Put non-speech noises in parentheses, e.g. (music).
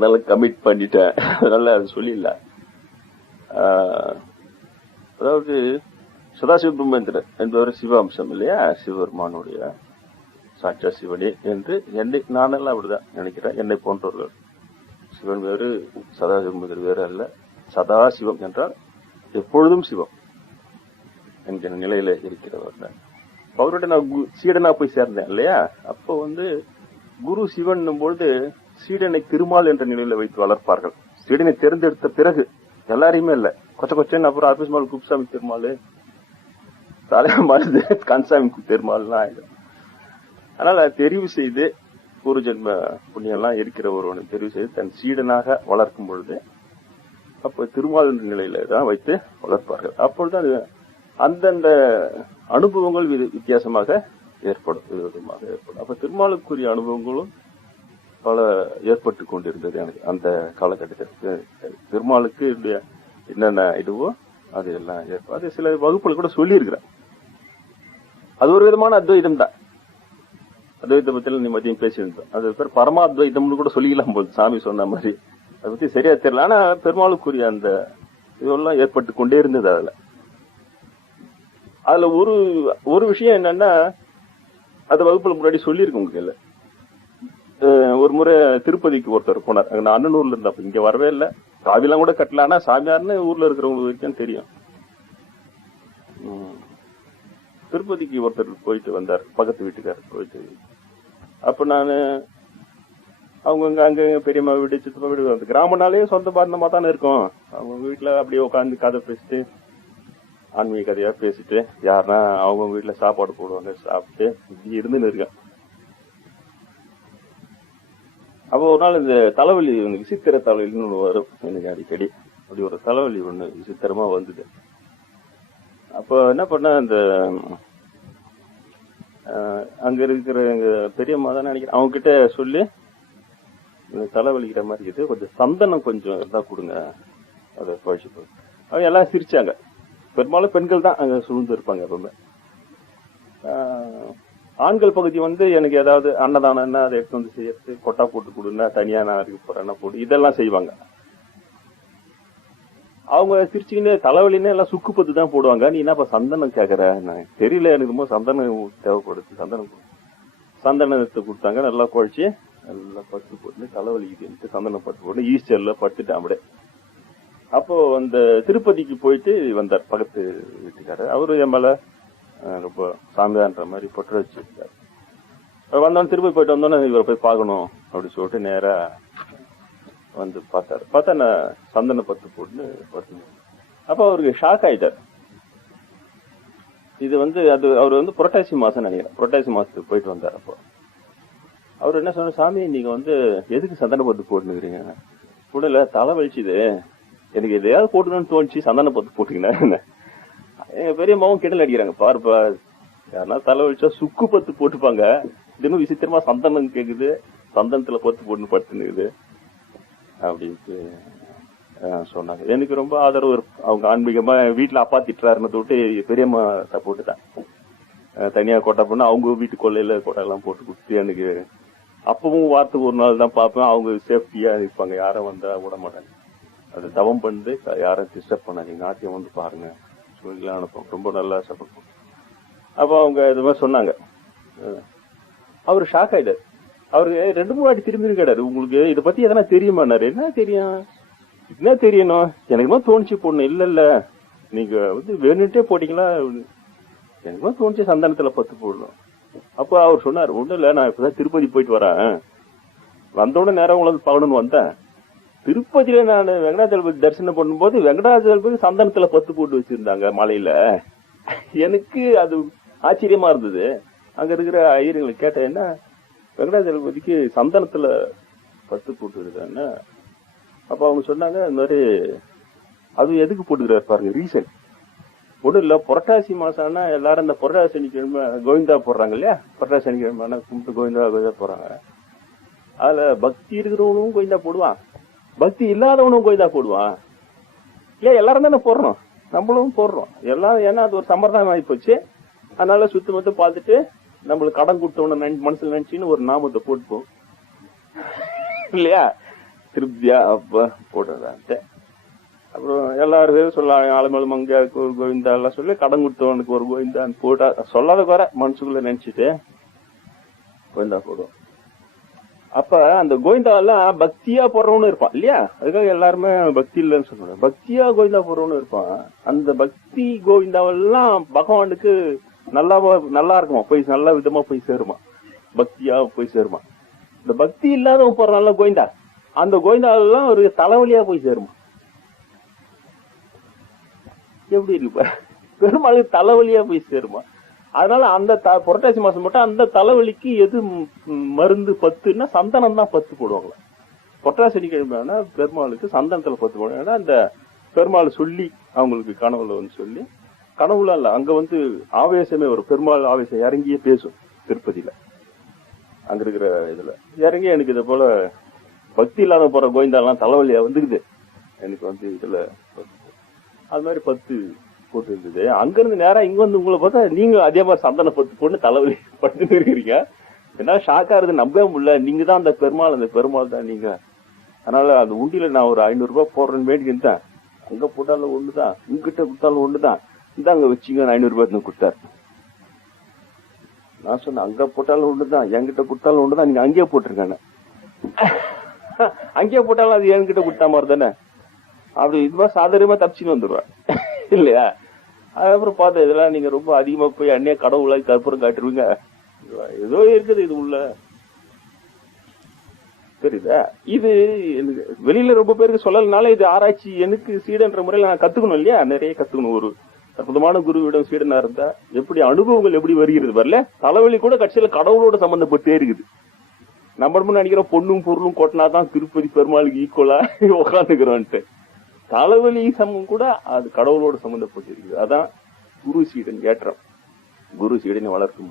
அதனால கமிட் பண்ணிட்டேன். அதனால அது சொல்லிடலாம் அதாவது சதாசிவபிரமேந்திரன் என்பவர் சிவாம்சம் இல்லையா? சிவபெருமானுடைய சாட்சா சிவனே என்று என்னை நானெல்லாம் அப்படிதான் நினைக்கிறேன். என்னை போன்றவர்கள். சிவன் வேறு சதாசிவம் வேறு அல்ல. சதாசிவம் என்றால் எப்பொழுதும் சிவம் என்கிற நிலையில இருக்கிறவர் தான். அவரோட நான் கு- சீடனா போய் சேர்ந்தேன் இல்லையா? அப்போ வந்து குரு சிவன் பொழுது சீடனை திருமால் என்ற நிலையில வைத்து வளர்ப்பார்கள். சீடனை தேர்ந்தெடுத்த பிறகு எல்லாரையுமே இல்ல. கொச்ச கொச்சன் அப்புறம் அபிஸ்மால் குப்சாமி திருமால் தலைமை கன்சாமி திருமால்லாம் ஆயிடும். அதனால தெரிவு செய்து ஒரு ஜென்ம புண்ணியம் எல்லாம் இருக்கிற ஒருவனை தெரிவு செய்து தன் சீடனாக வளர்க்கும் பொழுது அப்ப திருமால் என்ற நிலையில தான் வைத்து வளர்ப்பார்கள். அப்பொழுது அது அந்தந்த அனுபவங்கள் வித்தியாசமாக ஏற்படும் விதவிதமாக ஏற்படும். அப்ப திருமாலுக்குரிய அனுபவங்களும் பல ஏற்பட்டு கொண்டிருந்தது எனக்கு அந்த காலகட்டத்தில் பெருமாளுக்கு என்னென்ன இதுவோ அது எல்லாம் ஏற்ப- அது சில வகுப்புகள் கூட சொல்லியிருக்கிறேன் அது ஒரு விதமான அத்வைதம் தான். அத்வைத பத்தில நீ மதியம் பேசியிருந்தோம். அது பேர் பரமாத்வைதம்னு கூட சொல்லிக்கலாம் போது சாமி சொன்ன மாதிரி. அதை பத்தி சரியா தெரியல. ஆனா பெருமாளுக்குரிய அந்த இதெல்லாம் ஏற்பட்டு கொண்டே இருந்தது அதுல. அதுல ஒரு ஒரு விஷயம் என்னன்னா அந்த வகுப்புல முன்னாடி சொல்லியிருக்கோம் உங்களுக்கு. இல்ல ஒரு முறை திருப்பதிக்கு ஒருத்தர் போனார். அங்க நான் அண்ணனூர்ல இருந்தப்ப இங்க வரவே இல்லை. சாமிலாம் கூட கட்டல. ஆனா சாமியார்னு ஊர்ல இருக்கிறவங்களுக்கு வரைக்கும் தெரியும். திருப்பதிக்கு ஒருத்தர் போயிட்டு வந்தார். பக்கத்து வீட்டுக்காரர் போயிட்டு. அப்ப நான் அவங்க அங்க பெரியம்மா வீடு சித்தப்பா வீடு வந்து கிராமனாலே சொந்த பாந்தமா தானே இருக்கும். அவங்க வீட்டுல அப்படியே உட்காந்து கதை பேசிட்டு ஆன்மீக கதையா பேசிட்டு யாருன்னா அவங்க வீட்டுல சாப்பாடு போடுவாங்க சாப்பிட்டு இப்படி இருந்துன்னு இருக்கேன். அப்போ ஒரு நாள் இந்த தலைவலி வந்து விசித்திர தலைவலின்னு ஒண்ணு வரும். எனக்கு அடிக்கடி. அப்படி ஒரு தலைவலி ஒண்ணு விசித்திரமா வந்தது. அப்போ என்ன பண்ண இந்த அங்க இருக்கிற எங்க பெரியம்மா தான் நினைக்கிறேன். அவங்க கிட்ட சொல்லி இந்த தலைவலிக்கிற மாதிரி இருக்குது கொஞ்சம் சந்தனம் கொஞ்சம் இருந்தா கொடுங்க. அதை பழிச்சு அவங்க எல்லாம் சிரிச்சாங்க. பெரும்பாலும் பெண்கள் தான் அங்க சூழ்ந்து இருப்பாங்க எப்பவுமே. ஆண்கள் பகுதி வந்து எனக்கு ஏதாவது அன்னதானம்னா அதை எடுத்து வந்து செய்யறது கொட்டா போட்டு கொடுன்னா தனியா நான் இருக்க போறேன்னா போட்டு இதெல்லாம் செய்வாங்க. அவங்க சிரிச்சுக்கின்னு தலைவலின்னு எல்லாம் சுக்கு பத்து தான் போடுவாங்க. நீ என்னப்பா சந்தனம் கேட்கற தெரியல எனக்கு ரொம்ப சந்தனம் தேவைப்படுது. சந்தனம் சந்தனத்தை கொடுத்தாங்க. நல்லா குழைச்சி நல்லா பத்து போட்டு தலைவலிக்குதுன்ட்டு சந்தனம் பத்து போட்டு ஈஸ்டர்ல படுத்துட்டேன் அப்படியே. அப்போ அந்த திருப்பதிக்கு போயிட்டு வந்தார் பக்கத்து வீட்டுக்காரர். அவரு என் மேல ரொம்ப சாமியான்ற மாதிரி பொட்டு வச்சிருக்காரு. அவர் வந்தோடனே திருப்பதி போயிட்டு வந்தோடனே இவரை போய் பார்க்கணும் அப்படின்னு சொல்லிட்டு நேரா வந்து பார்த்தாரு. பார்த்தா நான் சந்தன பத்து போட்டு பத்து அப்ப அவருக்கு ஷாக் ஆயிட்டார். இது வந்து அது அவர் வந்து புரட்டாசி மாசம் நினைக்கிறேன். புரட்டாசி மாசத்துக்கு போயிட்டு வந்தார் அப்போ. அவர் என்ன சொன்னார் சாமி நீங்க வந்து எதுக்கு சந்தன பத்து போட்டுனுக்கிறீங்க? உடல தலை வலிச்சுது. எனக்கு எதையாவது போட்டுக்கணும்னு தோணுச்சு சந்தன பத்து போட்டுக்கினேன் எங்க பெரியம்மாவும் கிடல் அடிக்கிறாங்க. பாருப்பா யாருன்னா தலை வச்சா சுக்கு பத்து போட்டுப்பாங்க. தினம் விசித்திரமா சந்தனம் கேக்குது. சந்தனத்துல பத்து போட்டு படுத்துனுக்குது அப்படின்ட்டு சொன்னாங்க. எனக்கு ரொம்ப ஆதரவு அவங்க ஆன்மீகமா வீட்டுல அப்பா திட்டுறாருன்னு தொட்டு பெரியம்மா சப்போர்ட் தான் தனியா கொட்டை பண்ண அவங்க வீட்டு கொள்ளையில கொட்டை எல்லாம் போட்டு கொடுத்து எனக்கு அப்பவும் வாரத்துக்கு ஒரு நாள் தான் பார்ப்பேன். அவங்க சேஃப்டியா இருப்பாங்க யாரும் வந்தா விட மாட்டாங்க. அது தவம் பண்ணி யாரும் டிஸ்டர்ப் பண்ணாதீங்க. நாட்டியம் வந்து பாருங்க. சொல்லிலாம் அனுப்பும் ரொம்ப நல்லா சப்போர்ட் அப்போ அவங்க இது மாதிரி சொன்னாங்க. அவர் ஷாக் ஆயிட்டார். அவருக்கு ரெண்டு மூணு வாட்டி திரும்பி கேட்டாரு உங்களுக்கு இதை பத்தி எதனா தெரியுமான்னாரு. என்ன தெரியும்? என்ன தெரியணும்? எனக்கு என்னமோ தோணுச்சு போடணும் இல்ல இல்ல. நீங்க வந்து வேணுட்டே போட்டீங்களா? எனக்கு என்னமோ தோணுச்சு சந்தானத்துல பத்து போடணும். அப்போ அவர் சொன்னார் ஒண்ணும் இல்ல. நான் இப்பதான் திருப்பதி போயிட்டு வரேன். வந்தோடனே நேரம் உங்களுக்கு பார்க்கணும்னு வந்தேன். திருப்பதியில நான் வெங்கடாச்சலபதி தரிசனம் பண்ணும்போது வெங்கடாச்சலபதி சந்தனத்துல பத்து போட்டு வச்சிருந்தாங்க மலையில. எனக்கு அது ஆச்சரியமா இருந்தது. அங்க இருக்கிற ஐயருங்களை கேட்டேன் என்ன வெங்கடாச்சலபதிக்கு சந்தனத்துல பத்து போட்டு இருக்காங்க அப்ப அவங்க சொன்னாங்க இந்த மாதிரி அது எதுக்கு போட்டுக்கிறாரு பாருங்க ரீசன் ஒன்றும் இல்ல புரட்டாசி மாசம்னா எல்லாரும் இந்த புரட்டாசி சனிக்கிழமை கோவிந்தா போடுறாங்க இல்லையா? புரட்டாசி சனிக்கிழமை கும்பிட்டு கோவிந்தா கோவிந்தா போறாங்க. அதுல பக்தி இருக்கிறவனும் கோவிந்தா போடுவான். பக்தி இல்லாதவனும் கோவிந்தா போடுவான். ஏன் எல்லாரும் தானே போடுறோம்? நம்மளும் போடுறோம். எல்லாம் ஏன்னா அது ஒரு சம்பிரதாயம் ஆகி போச்சு அதனால சுத்தி மொத்தம் பார்த்துட்டு நம்மளுக்கு கடன் கொடுத்தவன மனசுல நினைச்சின்னு ஒரு நாமத்தை போட்டுப்போம். இல்லையா? திருப்தியா அப்ப போடுறதான்ட்டு. அப்புறம் எல்லாரும் சொல்ல ஆளுமலும் மங்கையாருக்கு ஒரு கோவிந்தா எல்லாம் சொல்லி கடன் கொடுத்தவனுக்கு ஒரு கோவிந்தான்னு போட்டா சொல்லாத குறை மனசுக்குள்ள நினைச்சிட்டு கோவிந்தா போடுவோம். அப்ப அந்த கோவிந்தா எல்லாம் பக்தியா போடுறவனு இருப்பான் இல்லையா? அதுக்காக எல்லாருமே பக்தி இல்லைன்னு சொல்லுவாங்க பக்தியா கோவிந்தா போடுறவனு இருப்பான். அந்த பக்தி கோவிந்தாவெல்லாம் பகவானுக்கு நல்லா நல்லா இருக்குமா? போய் நல்ல விதமா போய் சேருமா? பக்தியா போய் சேருமா? இந்த பக்தி இல்லாதவன் போடுறான்ல கோவிந்தா. அந்த கோவிந்தா எல்லாம் ஒரு தலைவலியா போய் சேருமா? எப்படி இருக்கு பெருமாளுக்கு தலைவலியா போய் சேருமா? அதனால அந்த த- புரட்டாசி மாசம் மட்டும் அந்த தலைவலிக்கு எது மருந்து பத்துன்னா சந்தனம் தான் பத்து போடுவாங்க. புரட்டாசி சனிக்கிழமைனா பெருமாளுக்கு சந்தனத்துல பத்து போடுவாங்க. ஏன்னா அந்த பெருமாள் சொல்லி அவங்களுக்கு கனவுல வந்து சொல்லி கனவுல இல்ல அங்க வந்து ஆவேசமே ஒரு பெருமாள் ஆவேசம் இறங்கியே பேசும் திருப்பதியில. அங்க இருக்கிற இதுல. இறங்கி எனக்கு இதை போல பக்தி இல்லாத போற கோவிந்தாலாம் தலைவலியா வந்துக்குது எனக்கு வந்து இதுல அது மாதிரி பத்து போட்டு அங்கிருந்து அங்க நேரா இங்க வந்து உங்களை பார்த்தா நீங்க அதே மாதிரி சந்தன பத்து போட்டு தலைவலி (laughs) பட்டு இருக்கிறீங்க என்ன ஷாக்கா இருந்து நம்பவே முடியல. நீங்க தான் அந்த பெருமாள் அந்த பெருமாள் தான் நீங்க. அதனால அந்த உண்டியில நான் ஒரு ஐநூறு ரூபாய் போடுறேன்னு வேண்டி இருந்தேன். அங்க போட்டாலும் ஒண்ணுதான். உங்ககிட்ட கொடுத்தாலும் ஒண்ணுதான். இந்த அங்க வச்சுங்க ஐநூறு ரூபாய் கொடுத்தாரு நான் சொன்னேன் அங்க போட்டாலும் ஒண்ணுதான். என்கிட்ட கொடுத்தாலும் ஒண்ணுதான். நீங்க அங்கேயே போட்டிருக்காங்க. (laughs) அங்கேயே போட்டாலும் அது என்கிட்ட கொடுத்தா மாதிரி தானே? அப்படி இது மாதிரி சாதாரணமா தப்பிச்சுன்னு வந்துடுவேன் இல்லையா? அதுக்கப்புறம் பார்த்தேன் இதெல்லாம் நீங்க ரொம்ப அதிகமா போய் அன்னைய கடவுளாய் கற்பூரம் காட்டுருவீங்க. ஏதோ இருக்குது இது உள்ள. தெரியுதா? இது எனக்கு வெளியில ரொம்ப பேருக்கு சொல்லலனால இது ஆராய்ச்சி எனக்கு சீடன்ற முறையில நான் கத்துக்கணும் இல்லையா? நிறைய கத்துக்கணும். ஒரு அற்புதமான குருவிடம் சீடனா இருந்தா எப்படி அனுபவங்கள் எப்படி வருகிறது வரல தலைவலி கூட கட்சியில கடவுளோட சம்பந்தப்பட்டே இருக்குது நம்ம நினைக்கிறோம்? பொண்ணும் பொருளும் கொட்டினாதான் திருப்பதி பெருமாளுக்கு ஈக்குவலா உட்காந்துக்கிறோன்ட்டு தலைவலி சமம் கூட அது கடவுளோடு சம்பந்தப்பட்டிருக்குது. அதான் குரு சீடன் ஏற்றம். குரு சீடனை வளர்க்கும்